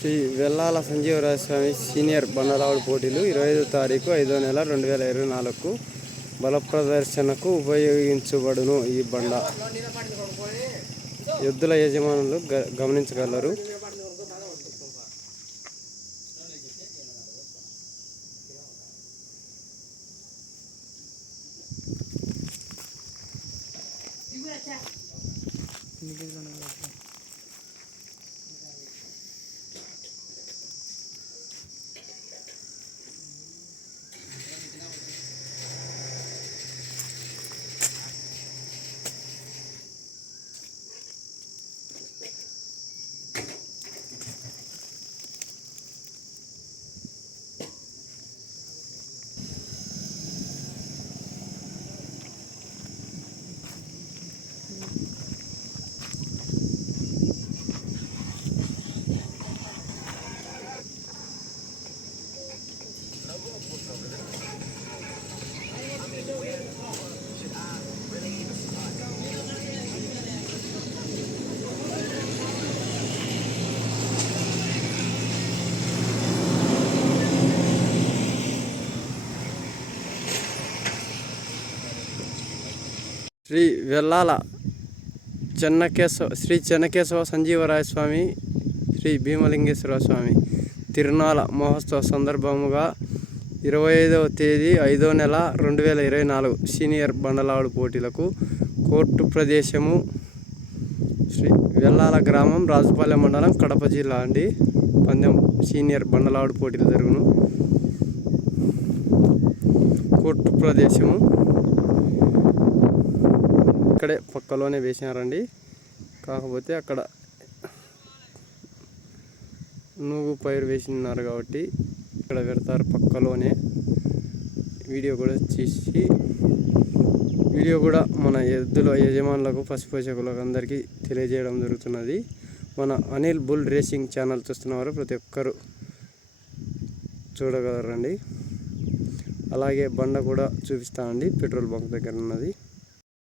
శ్రీ వెల్లాల సంజీవరాజ స్వామి senior బండరావుడు పోటీలు ఇరవై ఐదో తారీఖు ఐదో నెల రెండు వేల ఇరవై నాలుగు బల ప్రదర్శనకు ఉపయోగించబడును ఈ బండ. ఎద్దుల యజమానులు గ- గమనించగలరు. శ్రీ వెల్లాల చెన్నకేశవ శ్రీ చెన్నకేశవ సంజీవరాయ స్వామి శ్రీ భీమలింగేశ్వర స్వామి తిరునాళ మహోత్సవ సందర్భముగా ఇరవై ఐదవ తేదీ ఐదో నెల రెండు వేల ఇరవై నాలుగు సీనియర్ బండలాడు పోటీలకు కోర్టు ప్రదేశము శ్రీ వెల్లాల గ్రామం రాజుపాలెం మండలం కడప జిల్లా అండి. పందెం సీనియర్ బండలాడు పోటీలు జరుగును. కోర్టు ప్రదేశము ఇక్కడే పక్కలోనే వేసినారండి. కాకపోతే అక్కడ నువ్వు పైరు వేసినారు కాబట్టి ఇక్కడ పెడతారు పక్కలోనే. వీడియో కూడా తీసి వీడియో కూడా మన ఎద్దుల యజమానులకు పశుపోషకులకు అందరికీ తెలియజేయడం జరుగుతున్నది. మన అనిల్ బుల్ రేసింగ్ ఛానల్ చూస్తున్నవారు ప్రతి ఒక్కరు చూడగలరండి. అలాగే బండ కూడా చూపిస్తానండి. పెట్రోల్ బంక్ దగ్గర ఉన్నది.